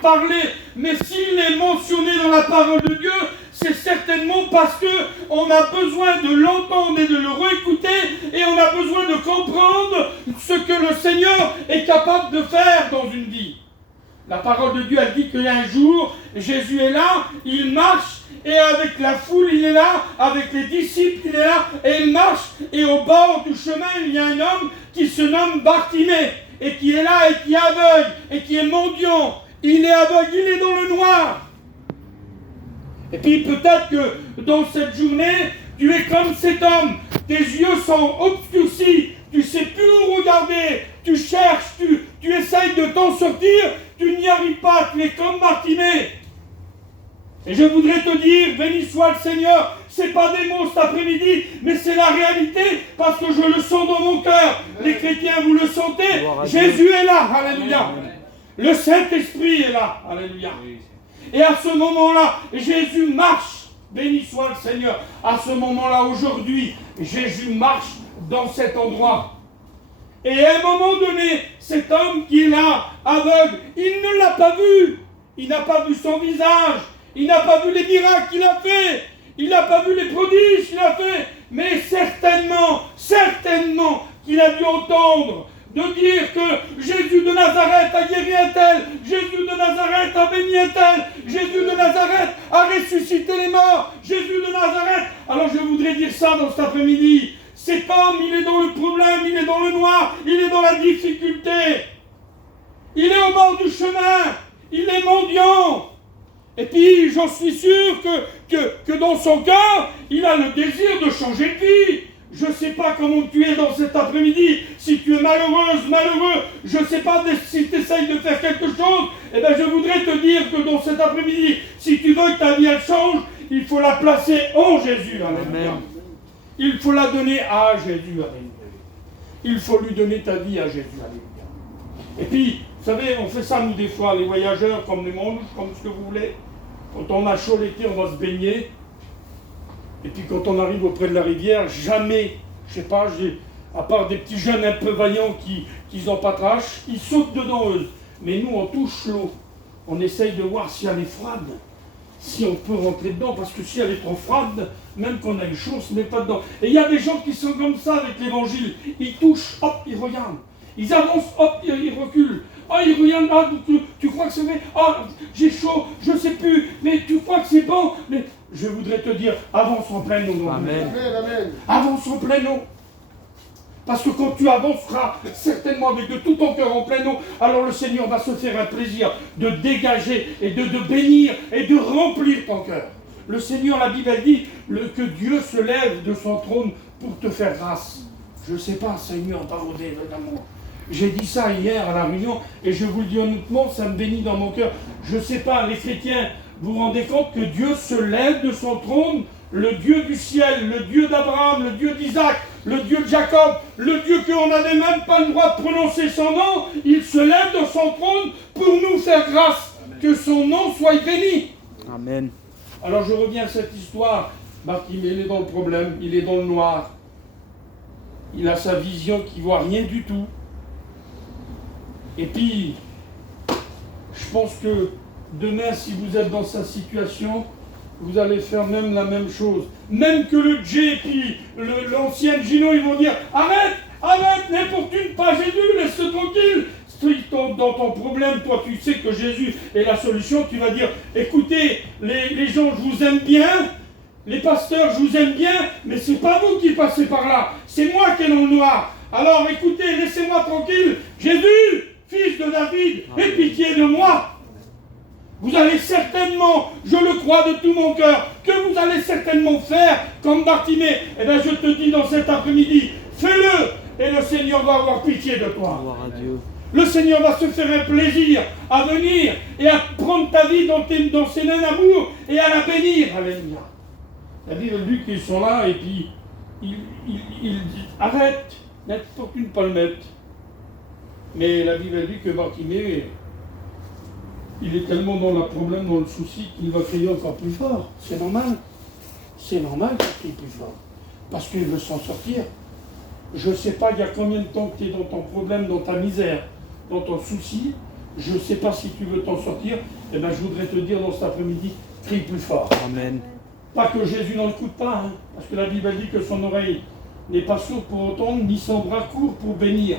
parler, mais s'il est mentionné dans la parole de Dieu, c'est certainement parce qu'on a besoin de l'entendre et de le réécouter, et on a besoin de comprendre ce que le Seigneur est capable de faire dans une vie. La parole de Dieu, elle dit qu'il y a un jour, Jésus est là, il marche, et avec la foule, il est là, avec les disciples, il est là, et il marche, et au bord du chemin, il y a un homme qui se nomme Bartimée, et qui est là, et qui est aveugle, et qui est mendiant. Il est aveugle, il est dans le noir. Et puis peut-être que dans cette journée, tu es comme cet homme, tes yeux sont obscurcis, tu ne sais plus où regarder, tu cherches, tu essayes de t'en sortir, tu n'y arrives pas, tu es comme Bartimée. Et je voudrais te dire, béni soit le Seigneur, ce n'est pas des mots cet après-midi, mais c'est la réalité, parce que je le sens dans mon cœur. Les chrétiens, vous le sentez, Jésus est là, alléluia. Le Saint-Esprit est là, alléluia. Et à ce moment-là, Jésus marche, béni soit le Seigneur. À ce moment-là, aujourd'hui, Jésus marche dans cet endroit. Et à un moment donné, cet homme qui est là, aveugle, il ne l'a pas vu. Il n'a pas vu son visage. Il n'a pas vu les miracles qu'il a fait. Il n'a pas vu les prodiges qu'il a fait. Mais certainement qu'il a dû entendre de dire que Jésus de Nazareth a guéri un tel, Jésus de Nazareth a béni un tel, Jésus de Nazareth a ressuscité les morts, Jésus de Nazareth. Alors je voudrais dire ça dans cet après-midi. Cet homme, il est dans le problème, il est dans le noir, il est dans la difficulté. Il est au bord du chemin, il est mendiant. Et puis, j'en suis sûr que dans son cœur, il a le désir de changer de vie. Je ne sais pas comment tu es dans cet après-midi, si tu es malheureuse, malheureux, je ne sais pas si tu essayes de faire quelque chose, eh bien je voudrais te dire que dans cet après-midi, si tu veux que ta vie elle change, il faut la placer en Jésus. Alléluia. Il faut la donner à Jésus. Alléluia. Il faut lui donner ta vie à Jésus. Alléluia. Et puis, vous savez, on fait ça nous des fois, les voyageurs, comme les mondes, comme ce que vous voulez. Quand on a chaud l'été, on va se baigner. Et puis quand on arrive auprès de la rivière, jamais, je sais pas, à part des petits jeunes un peu vaillants qui en patrachent, ils sautent dedans eux. Mais nous, on touche l'eau. On essaye de voir si elle est froide, si on peut rentrer dedans, parce que si elle est trop froide, même qu'on a une chaud, on ne se met pas dedans. Et il y a des gens qui sont comme ça avec l'évangile. Ils touchent, hop, ils regardent. Ils avancent, hop, ils reculent. Ah, ils regardent, ah, tu crois que c'est vrai? Ah, j'ai chaud, je ne sais plus, mais tu crois que c'est bon? Mais je voudrais te dire, avance en plein eau. Amen. Amen. Avance en plein eau. Parce que quand tu avanceras certainement avec de tout ton cœur en plein eau, alors le Seigneur va se faire un plaisir de dégager et de bénir et de remplir ton cœur. Le Seigneur, la Bible dit que Dieu se lève de son trône pour te faire grâce. Je ne sais pas, Seigneur, pardonnez d'amour. J'ai dit ça hier à la réunion et je vous le dis honnêtement, ça me bénit dans mon cœur. Je ne sais pas, les chrétiens, vous vous rendez compte que Dieu se lève de son trône, le Dieu du ciel, le Dieu d'Abraham, le Dieu d'Isaac, le Dieu de Jacob, le Dieu qu'on n'avait même pas le droit de prononcer son nom, il se lève de son trône pour nous faire grâce. Amen. Que son nom soit béni. Amen. Alors je reviens à cette histoire. Bartimée, il est dans le problème, il est dans le noir. Il a sa vision qui ne voit rien du tout. Et puis, je pense que demain, si vous êtes dans sa situation, vous allez faire même la même chose. Même que le J et puis l'ancien Gino, ils vont dire « Arrête, n'importune pas Jésus, laisse-le tranquille !» Dans ton problème, toi, tu sais que Jésus est la solution, tu vas dire « Écoutez, les gens, je vous aime bien, les pasteurs, je vous aime bien, mais c'est pas vous qui passez par là, c'est moi qui est dans le noir. Alors écoutez, laissez-moi tranquille, Jésus, fils de David, aie pitié de moi. » Vous allez certainement, je le crois de tout mon cœur, que vous allez certainement faire comme Bartimée. Eh bien, je te dis dans cet après-midi, fais-le, et le Seigneur va avoir pitié de toi. Gloire à Dieu. Le Seigneur va se faire un plaisir à venir et à prendre ta vie dans ses mains d'amour et à la bénir. Alléluia. La Bible dit qu'ils sont là et puis il dit arrête, n'importe une palmette. Mais la Bible dit que Bartimée, il est tellement dans le problème, dans le souci, qu'il va crier encore plus fort. C'est normal. C'est normal qu'il crie plus fort. Parce qu'il veut s'en sortir. Je ne sais pas il y a combien de temps que tu es dans ton problème, dans ta misère, dans ton souci. je ne sais pas si tu veux t'en sortir, eh bien je voudrais te dire dans cet après-midi, crie plus fort. Amen. Pas que Jésus n'en écoute pas, hein, parce que la Bible dit que son oreille n'est pas sourde pour entendre, ni son bras court pour bénir.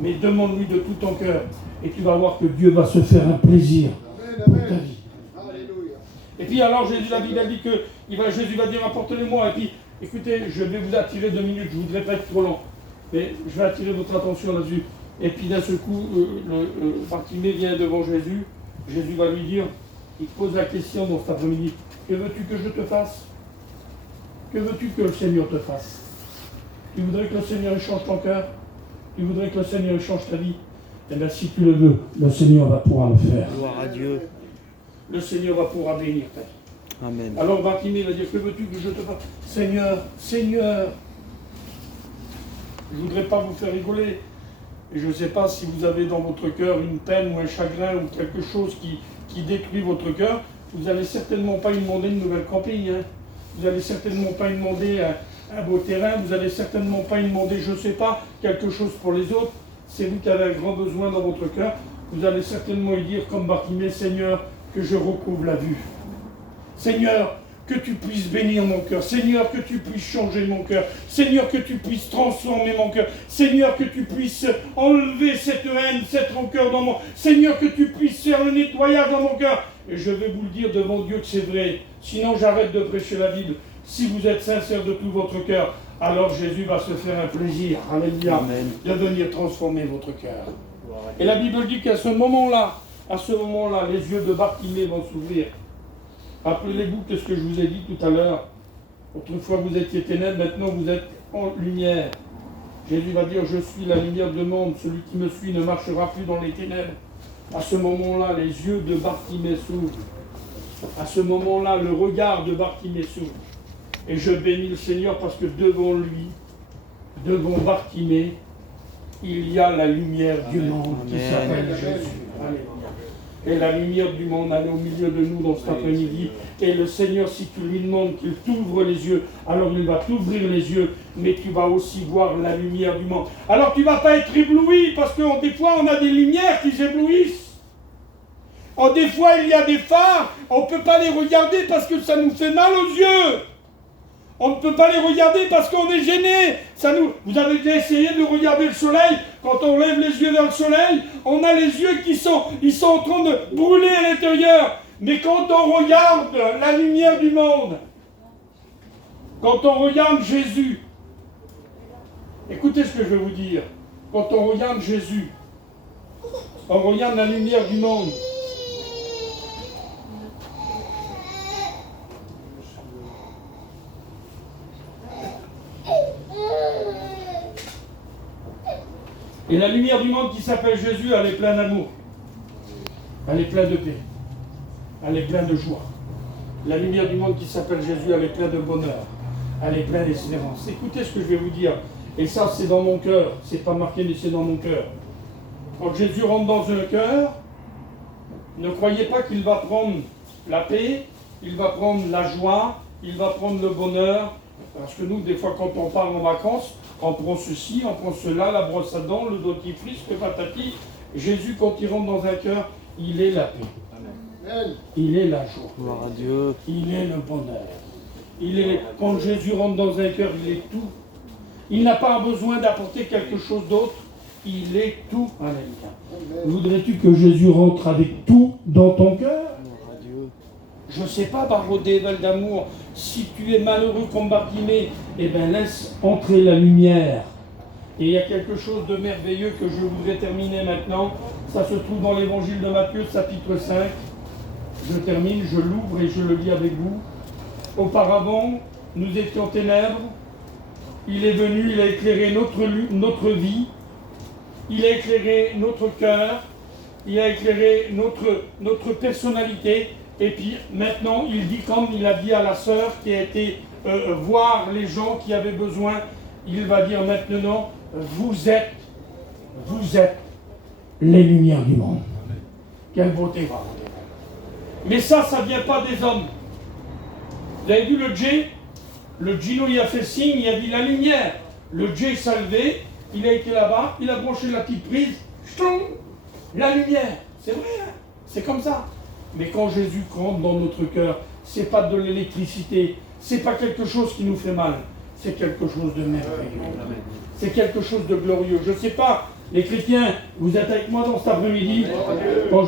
Mais demande-lui de tout ton cœur, et tu vas voir que Dieu va se faire un plaisir pour ta vie. Et puis alors la Bible dit que Jésus va dire apportez-le-moi. Et puis écoutez, je vais vous attirer 2 minutes, je ne voudrais pas être trop long, mais je vais attirer votre attention là-dessus. Et puis d'un seul coup, Bartimée vient devant Jésus. Jésus va lui dire, il te pose la question dans cet après-midi, que veux-tu que je te fasse? Que veux-tu que le Seigneur te fasse? Tu voudrais que le Seigneur change ton cœur? Tu voudrais que le Seigneur change ta vie? Eh bien si tu le veux, le Seigneur va pouvoir le faire. Gloire à Dieu. Le Seigneur va pouvoir bénir ta vie. Amen. Alors Bartimée va dire, que veux-tu que je te fasse? Seigneur, Seigneur, je ne voudrais pas vous faire rigoler. Et je ne sais pas si vous avez dans votre cœur une peine ou un chagrin ou quelque chose qui détruit votre cœur. Vous n'allez certainement pas lui demander une nouvelle campagne. Hein. Vous n'allez certainement pas lui demander un beau terrain. Vous n'allez certainement pas lui demander, je ne sais pas, quelque chose pour les autres. C'est vous qui avez un grand besoin dans votre cœur. Vous allez certainement lui dire, comme Bartimée, Seigneur, que je recouvre la vue. Seigneur, que tu puisses bénir mon cœur. Seigneur, que tu puisses changer mon cœur. Seigneur, que tu puisses transformer mon cœur. Seigneur, que tu puisses enlever cette haine, cette rancœur dans mon... Seigneur, que tu puisses faire le nettoyage dans mon cœur. Et je vais vous le dire devant Dieu que c'est vrai. Sinon, j'arrête de prêcher la Bible. Si vous êtes sincère de tout votre cœur, alors Jésus va se faire un plaisir, alléluia, de venir transformer votre cœur. Et la Bible dit qu'à ce moment-là, les yeux de Bartimée vont s'ouvrir. Rappelez-vous que ce que je vous ai dit tout à l'heure. Autrefois vous étiez ténèbres, maintenant vous êtes en lumière. Jésus va dire, je suis la lumière du monde, celui qui me suit ne marchera plus dans les ténèbres. À ce moment-là, les yeux de Bartimée s'ouvrent. À ce moment-là, le regard de Bartimée s'ouvre. Et je bénis le Seigneur parce que devant lui, devant Bartimée, il y a la lumière du monde qui s'appelle Jésus. Alléluia. Et la lumière du monde, elle est au milieu de nous dans cet après-midi. Et le Seigneur, si tu lui demandes qu'il t'ouvre les yeux, alors il va t'ouvrir les yeux, mais tu vas aussi voir la lumière du monde. Alors tu ne vas pas être ébloui, parce que des fois on a des lumières qui éblouissent. Des fois il y a des phares, on ne peut pas les regarder parce que ça nous fait mal aux yeux. On ne peut pas les regarder parce qu'on est gêné. Vous avez déjà essayé de regarder le soleil? Quand on lève les yeux vers le soleil, on a les yeux ils sont en train de brûler à l'intérieur. Mais quand on regarde la lumière du monde, quand on regarde Jésus, écoutez ce que je vais vous dire. Quand on regarde Jésus, on regarde la lumière du monde. Et la lumière du monde qui s'appelle Jésus, elle est pleine d'amour. Elle est pleine de paix. Elle est pleine de joie. La lumière du monde qui s'appelle Jésus, elle est pleine de bonheur. Elle est pleine d'espérance. Écoutez ce que je vais vous dire. Et ça, c'est dans mon cœur. C'est pas marqué, mais c'est dans mon cœur. Quand Jésus rentre dans un cœur, ne croyez pas qu'il va prendre la paix, il va prendre la joie, il va prendre le bonheur. Parce que nous, des fois, quand on part en vacances, on prend ceci, on prend cela, la brosse à dents, le dentifrice, le patati. Jésus, quand il rentre dans un cœur, il est la paix. Amen. Il est la joie. Gloire à Dieu. Il est le bonheur. Quand Jésus rentre dans un cœur, il est tout. Il n'a pas besoin d'apporter quelque chose d'autre. Il est tout. Alléluia. Voudrais-tu que Jésus rentre avec tout dans ton cœur? Je ne sais pas, baroudé d'amour, si tu es malheureux comme Bartimée, eh bien laisse entrer la lumière. Et il y a quelque chose de merveilleux que je voudrais terminer maintenant. Ça se trouve dans l'évangile de Matthieu, chapitre 5. Je termine, je l'ouvre et je le lis avec vous. Auparavant, nous étions ténèbres. Il est venu, il a éclairé notre vie. Il a éclairé notre cœur. Il a éclairé notre personnalité. Et puis maintenant, il dit, comme il a dit à la sœur qui a été voir les gens qui avaient besoin, il va dire maintenant, vous êtes les lumières du monde. Quelle beauté, va. Mais ça ne vient pas des hommes. Vous avez vu le J? Le Gino, il a fait signe, il a dit la lumière. Le J s'est levé, il a été là-bas, il a branché la petite prise, la lumière. C'est vrai, hein, c'est comme ça. Mais quand Jésus rentre dans notre cœur, c'est pas de l'électricité, c'est pas quelque chose qui nous fait mal, c'est quelque chose de merveilleux. C'est quelque chose de glorieux. Je ne sais pas, les chrétiens, vous êtes avec moi dans cet après-midi. Quand